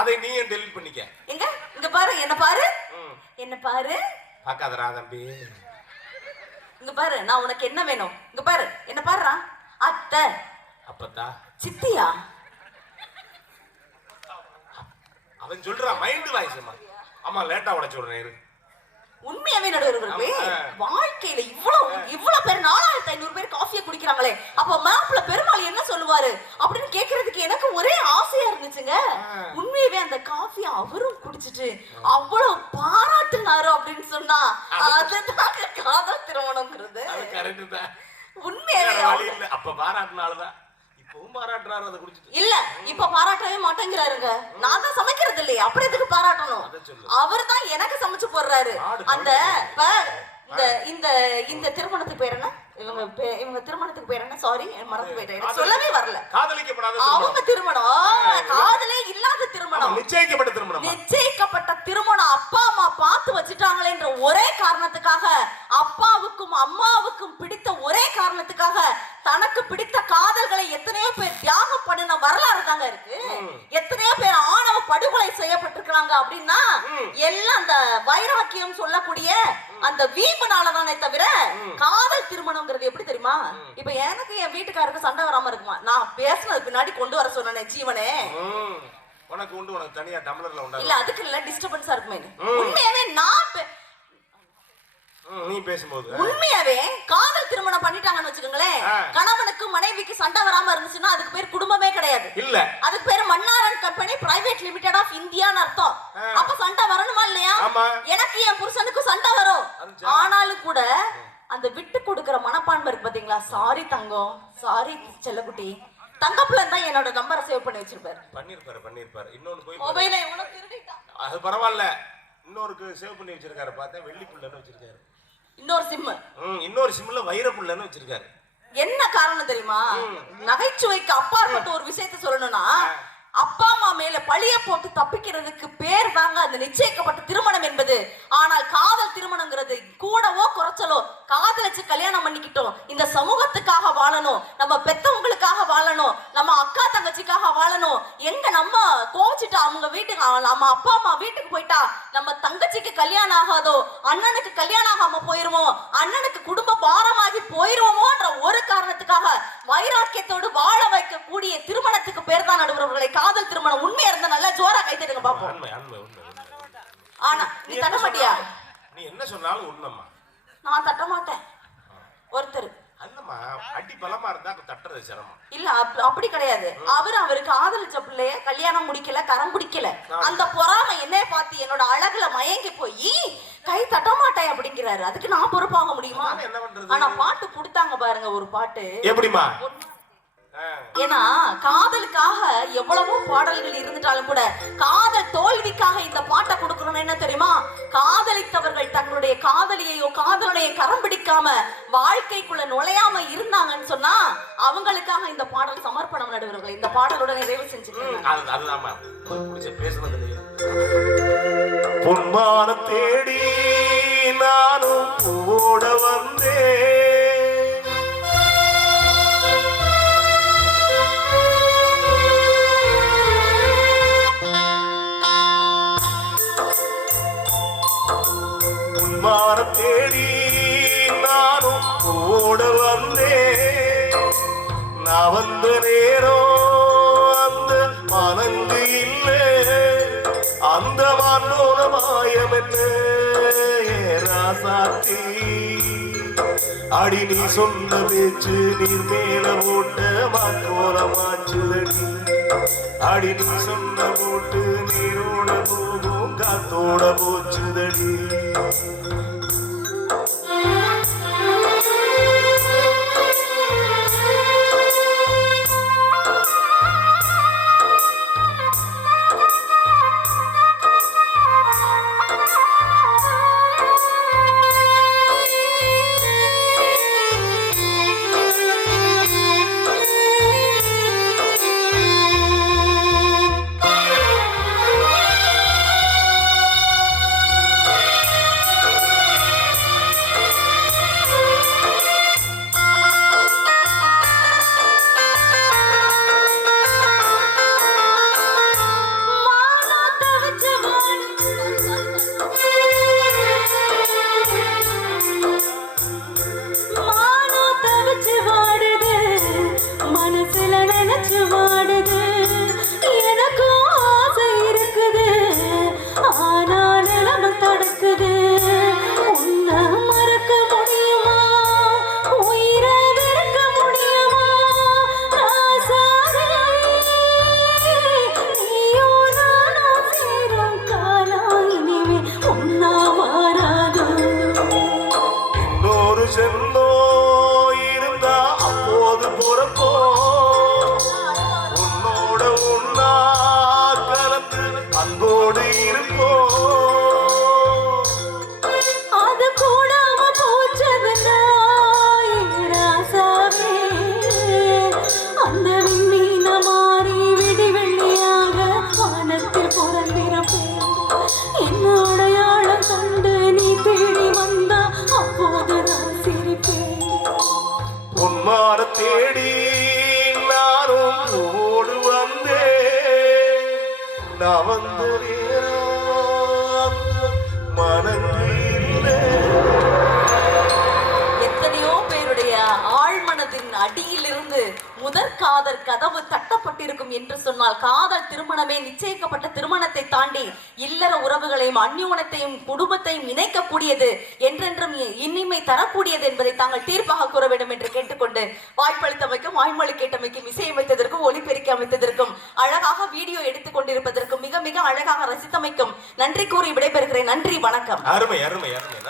அதை நீ டெலீட் பண்ணிக்க. இங்க பாரு, என்ன பாரு. என்ன பாரு. பாக்காதடா தம்பி. இங்க பாரு, நான் உனக்கு என்ன வேணும்? இங்க பாரு, என்ன பாருடா. அத்தை. அப்பதா. சித்தியா. அவன் சொல்றா மைண்ட் வாய்ஸ்மா. அம்மா லேட்டா உடைச்சு விடுறேன் இரு. உண்மையாவே நடுவர்களே, வாழ்க்கையில இவ்வளவு பேர் 4500 பேர் காஃபியை குடிக்கிறாங்களே, அப்ப மாப்பிள்ள பெருமாள் என்ன சொல்லுவாரு அப்படின்னு கேக்குறதுக்கு எனக்கு ஒரே ஆசையா இருந்துச்சுங்க. உண்மையாவே அந்த காஃபி அவரும் குடிச்சிட்டு அவ்வளவு பாராட்டுனாரு அப்படின்னு சொன்னா அதுதான் காதல் திருமணம்ங்கிறது. உண்மையாவே அப்ப பாராட்டுனாலதான் பாராட்டுறாரு. அதை குடிச்சிட்டு இல்ல, இப்ப பாராட்டவே மாட்டேங்கிறாருங்க. நான் தான் சமைக்கிறது இல்லையே, அப்புறம் எதுக்கு பாராட்டணும்? அவர் தான் எனக்கு சமைச்சு போடுறாரு. அந்த இந்த திருமணத்துக்கு பேர் என்ன? இவங்க திருமணத்துக்கு பேர் என்ன? சாரி, மறந்து போயிட்டேன், சொல்லவே வரல. காதலிக்கப்படாத அவங்க திருமணம் காதலே இல்லாத திருமணம், நிச்சயிக்கப்பட்ட திருமணம். நிச்சயிக்கப்பட்ட திருமணம் அப்பா அம்மா பார்த்து வச்சுட்டாங்களேன்ற ஒரே காரணத்துக்காக, அப்பாவுக்கும் அம்மாவுக்கும் பிடித்த ஒரே காரணத்துக்காக தனக்கு பிடித்த காதல்களை எத்தனையோ பேர் தியாகம் பண்ணின வரலாறு தாங்க இருக்கு. எத்தனையோ பேர் ஆணவ படுகொலை செய்யப்பட்டிருக்காங்க அப்படின்னா எல்லாம் அந்த வைரவக்கியம் சொல்லக்கூடிய அந்த வீம்புனாலதானே தவிர காதல் திருமணம்ங்கிறது எப்படி தெரியுமா? இப்ப எனக்கு என் வீட்டுக்காருக்கு சண்டை வராம இருக்குமா? நான் பேசுனது பின்னாடி கொண்டு வர சொன்னேன் ஜீவனே. உனக்கு உண்டு, உனக்கு தனியா டம்ளர்ல உண்டா? இல்ல, அதுக்கு இல்ல, டிஸ்டர்பன்ஸா இருக்குமே. உண்மையாவே நான் நீ பேசும்போது உண்மையாவே காதல் திருமணம் பண்ணிட்டாங்கன்னு வச்சுக்கோங்களேன், கணவனுக்கு மனைவிக்கு சண்டை வராம இருந்துச்சுன்னா அதுக்கு பேர் குடும்பமே கிடையாது. இல்ல, அதுக்கு பேர் Mannaran company private limited of இந்தியான்னு அர்த்தம். அப்ப சண்டை வரணுமா இல்லையா? எனக்கு என் புருஷனுக்கு சண்டை வரும். ஆனாலும் கூட அந்த விட்டு கொடுக்கிற மனப்பான்மை இருக்கு பாத்தீங்களா? சாரி தங்கம், சாரி செல்லக்குட்டி. தங்கப்புல தான் என்னோட நம்பரை சேவ் பண்ணி வச்சிருப்பாரு. பண்ணிருப்பாரு. இன்னொன்னு போய் மொபைலை உனக்கு திருடிட்டான். அது பரவாயில்ல, இன்னொருக்கு சேவ் பண்ணி வச்சிருக்காரு. பார்த்தா வெள்ளி புள்ளன்னு வச்சிருக்காரு. இன்னொரு சிம்ல வைர புள்ளன்னு வச்சிருக்காரு. என்ன காரணம் தெரியுமா? நகைச்சுவைக்கு அப்பாற்பட்ட ஒரு விஷயத்தை சொல்லணும்னா, அப்பா அம்மா மேல பழிய போட்டு தப்பிக்கிறதுக்கு பேர் தாங்க அந்த நிச்சயிக்கப்பட்ட திருமணம் என்பது. ஆனால் காதல் திருமணம்ங்கிறது கூடவோ குறைச்சலோ காதலிச்சு கல்யாணம் பண்ணிக்கிட்டோம், இந்த சமூகத்துக்காக வாழணும், நம்ம பெத்தவங்களுக்காக வாழணும், நம்ம அக்கா தங்கச்சிக்காக வாழணும். எங்க நம்ம கோவிச்சுட்டா அவங்க வீட்டுக்கு, நம்ம அப்பா அம்மா வீட்டுக்கு போயிட்டா நம்ம தங்கச்சிக்கு கல்யாணம் ஆகாதோ, அண்ணனுக்கு கல்யாணம் ஆகாம போயிருமோ, அண்ணனுக்கு குடும்ப பாரமாகி போயிருவோமோன்ற ஒரு காரணத்துக்காக வைராக்கியத்தோடு வாழ வைக்கக்கூடிய திருமணத்துக்கு பேர் தான் நடுவர்களை காதல் திருமணம். உண்மையா இருந்தா நல்லா ஜோரா கைத்தட்டுங்க பாப்போம். ஆனா நீ தட்ட மாட்டியா? நீ என்ன சொன்னாலும் உண்மைமா. நான் தட்ட மாட்டேன். ஒருத்தர் அல்லம்மா அடி பலமா இருந்தா தட்டுறது சிரமம். இல்ல, அப்படி கிடையாது. அவருக்கு ஆதலிச்ச பிள்ளைய கல்யாணம் முடிக்கல, கரம் பிடிக்கல. அந்த பொறாமை என்னைய பார்த்து என்னோட அழகுல மயங்கி போய் கை தட்ட மாட்டேன் அப்படிங்கிறாரு. அதுக்கு நான் பொறுப்பாக முடியுமா? ஆனா பாட்டு கொடுத்தாங்க பாருங்க, ஒரு பாட்டு. எப்படிமா? ஏன்னா காதலுக்காக எவ்வளவோ பாடல்கள் இருந்துட்டாலும் கூட காதல் தோல்விக்காக இந்த பாட்டை கொடுக்கணும். என்ன தெரியுமா? காதலித்தவர்கள் தங்களுடைய காதலியையோ காதலனையோ கரம் பிடிக்காம வாழ்க்கைக்குள்ள நுழையாம இருந்தாங்கன்னு சொன்னா அவங்களுக்காக இந்த பாடல் சமர்ப்பணம். நடுவர்களை இந்த பாடலோட நிறைவு செஞ்சுக்கலாம். பொன்மான தேடி நானும் ஓட வந்தேன், தேடி நானும் ஓட வந்தேன். நான் வந்த நேரம் அந்த மனங்கு இல்லை, அந்த மன்னோட மாயம் என்ன ராசாத்தி. அடி நீ சொன்ன பேச்சு நீர் மேல போட்ட மாற்றோல மாற்றுதடி. அடி நீ சொன்ன போட்டு நீரோட போகும் காத்தோட போச்சுதடி. நினைச்சு வாடுது எனக்கும் ஆசை இருக்குது ஆனா நிலைமை தடுக்குது உன்னை மறக்க முடியுமா உயிரை வெறுக்க முடியுமா ராசாவே நீயோ நானோ சேரும் காலம் இனிமே ஒன்னா மாறாது இன்னொரு செல்லோ இருந்தா அப்போது பொறப்போ உன்னோட உன்னா கலந்து அன்போடு இருப்போ அது கூடாம போச்சதுன்னா ராசாவே அந்த விண்மீன மாறி விடி வெள்ளியாக வானத்தில் பிறந்திருப்பேன் என்ன அடையாளம் கண்டு நீ தேடி வந்தா அப்போது நான் சிரிப்பேன் உன்மார தேடி நானும் ஓடு வந்தேன் நான் வந்த நேரம் மனதில்லை எத்தனையோ பேருடைய ஆழ்மனதின் அடியிலிருந்து முதற் காதல் கதவு தட்டப்பட்டிருக்கும் என்று சொன்னால் காதல் திருமணமே நிச்சயிக்கப்பட்ட திருமணத்தை தாண்டி இல்லற உறவுகளையும் அந்யோனத்தையும் குடும்பத்தையும் இணைக்கக்கூடியது என்றென்றும் இனிமை தரக்கூடியது என்பதை தாங்கள் தீர்ப்பாக கூற வேண்டும் என்று கேட்டுக்கொண்டு வாய்ப்பளித்தமைக்கும் வாய்மொழி கேட்டமைக்கும் இசையமைத்ததற்கும் ஒளிபெருக்கி அமைத்ததற்கும் அழகாக வீடியோ எடுத்துக் கொண்டிருப்பதற்கும் மிக மிக அழகாக ரசித்தமைக்கும் நன்றி கூறி விடைபெறுகிறேன். நன்றி, வணக்கம். அருமை அருமை அருமை.